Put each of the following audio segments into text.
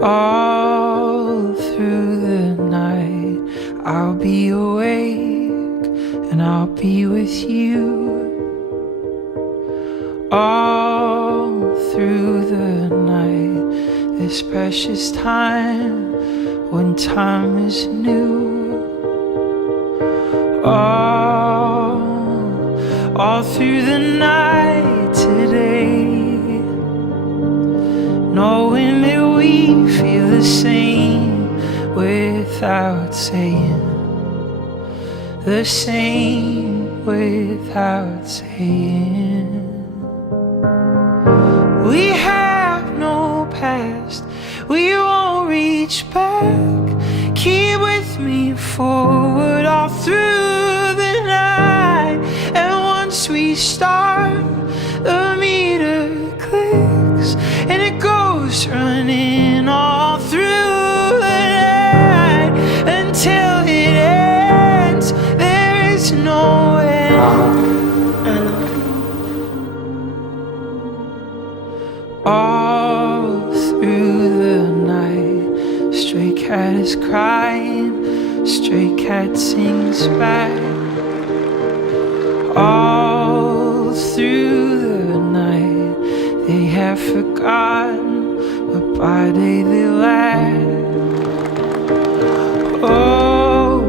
All through the night I'll be awake and I'll be with you. All through the night, this precious time when time is new. All through the night today, knowing that we feel the same without saying, the same without saying. We have no past, we won't reach back. Keep with me forward all through the night. And once we start, the meter clicks and it goes running all through the night until it ends. There is no end. All through the night, stray cat is crying, stray cat sings back. All through the night, they have forgotten what by day they laugh. Oh,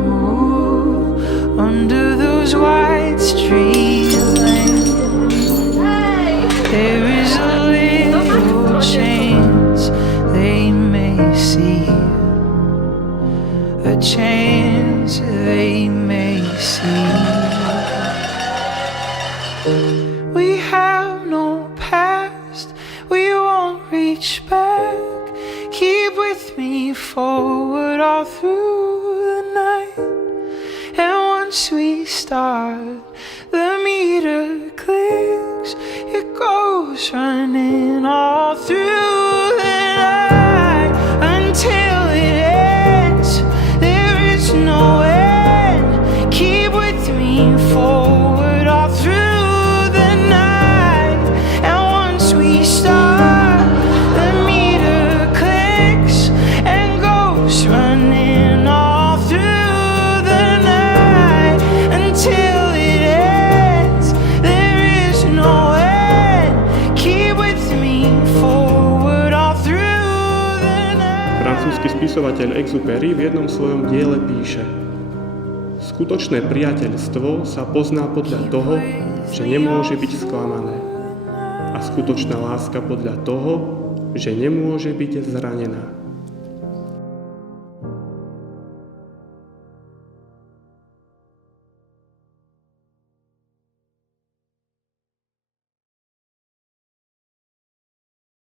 under those white street lamps, there is a little chance they may see, a chance they may see. We have no past, we won't reach back. Keep with me forward all through the night. And once we start, the meter clicks, it goes running all through the night until it ends. There is no end. Keep with me forward all through the night. And once we start, the meter clicks and goes running all through the night until it ends. There is no end. Keep with me forward all through the night. Francúzsky spisovateľ Exupéry v jednom svojom diele píše: skutočné priateľstvo sa pozná podľa toho, že nemôže byť sklamané. A skutočná láska podľa toho, že nemôže byť zranená.